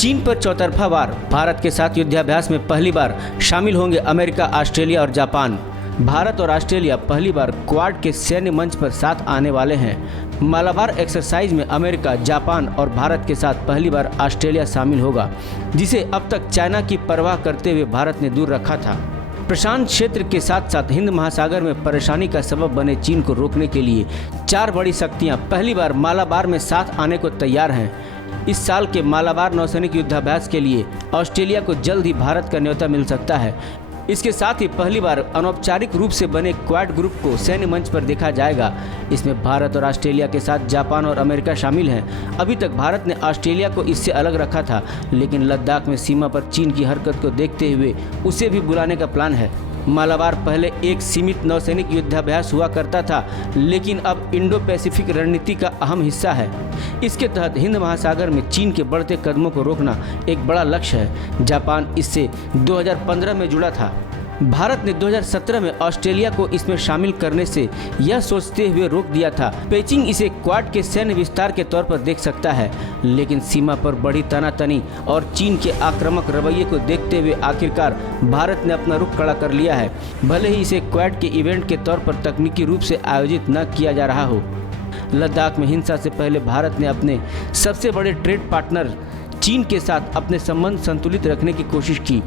चीन पर चौतरफा वार, भारत के साथ युद्धाभ्यास में पहली बार शामिल होंगे अमेरिका, ऑस्ट्रेलिया और जापान। भारत और ऑस्ट्रेलिया पहली बार क्वाड के सैन्य मंच पर साथ आने वाले हैं। मालाबार एक्सरसाइज में अमेरिका, जापान और भारत के साथ पहली बार ऑस्ट्रेलिया शामिल होगा, जिसे अब तक चाइना की परवाह करते हुए भारत ने दूर रखा था। प्रशांत क्षेत्र के साथ साथ हिंद महासागर में परेशानी का सबब बने चीन को रोकने के लिए 4 बड़ी शक्तियां पहली बार मालाबार में साथ आने को तैयार हैं। इस साल के मालाबार नौसैनिक युद्धाभ्यास के लिए ऑस्ट्रेलिया को जल्द ही भारत का न्योता मिल सकता है। इसके साथ ही पहली बार अनौपचारिक रूप से बने क्वाड ग्रुप को सैन्य मंच पर देखा जाएगा। इसमें भारत और ऑस्ट्रेलिया के साथ जापान और अमेरिका शामिल हैं। अभी तक भारत ने ऑस्ट्रेलिया को इससे अलग रखा था, लेकिन लद्दाख में सीमा पर चीन की हरकत को देखते हुए उसे भी बुलाने का प्लान है। मालाबार पहले एक सीमित नौसैनिक युद्धाभ्यास हुआ करता था, लेकिन अब इंडो पैसिफिक रणनीति का अहम हिस्सा है। इसके तहत हिंद महासागर में चीन के बढ़ते कदमों को रोकना एक बड़ा लक्ष्य है। जापान इससे 2015 में जुड़ा था। भारत ने 2017 में ऑस्ट्रेलिया को इसमें शामिल करने से यह सोचते हुए रोक दिया था। पेइचिंग इसे क्वाड के सैन्य विस्तार के तौर पर देख सकता है, लेकिन सीमा पर बढ़ी तनातनी और चीन के आक्रामक रवैये को देखते हुए आखिरकार भारत ने अपना रुख कड़ा कर लिया है। भले ही इसे क्वाड के इवेंट के तौर पर तकनीकी रूप से आयोजित न किया जा रहा हो। लद्दाख में हिंसा से पहले भारत ने अपने सबसे बड़े ट्रेड पार्टनर चीन के साथ अपने संबंध संतुलित रखने की कोशिश की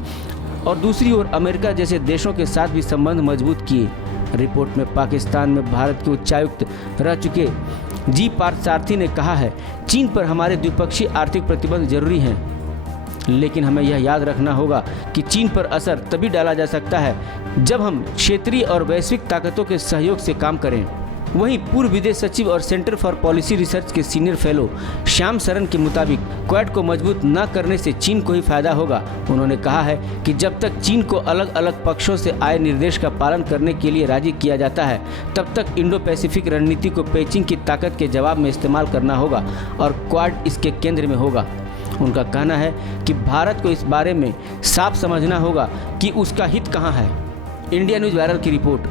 और दूसरी ओर अमेरिका जैसे देशों के साथ भी संबंध मजबूत किए। रिपोर्ट में पाकिस्तान में भारत के उच्चायुक्त रह चुके जी पार्थसारथी ने कहा है, चीन पर हमारे द्विपक्षीय आर्थिक प्रतिबंध जरूरी हैं, लेकिन हमें यह याद रखना होगा कि चीन पर असर तभी डाला जा सकता है जब हम क्षेत्रीय और वैश्विक ताकतों के सहयोग से काम करें। वहीं पूर्व विदेश सचिव और सेंटर फॉर पॉलिसी रिसर्च के सीनियर फेलो श्याम सरन के मुताबिक क्वाड को मजबूत न करने से चीन को ही फायदा होगा। उन्होंने कहा है कि जब तक चीन को अलग अलग पक्षों से आए निर्देश का पालन करने के लिए राजी किया जाता है, तब तक इंडो पैसिफिक रणनीति को पेइचिंग की ताकत के जवाब में इस्तेमाल करना होगा और क्वाड इसके केंद्र में होगा। उनका कहना है कि भारत को इस बारे में साफ समझना होगा कि उसका हित कहाँ है। इंडिया न्यूज़ वायरल की रिपोर्ट।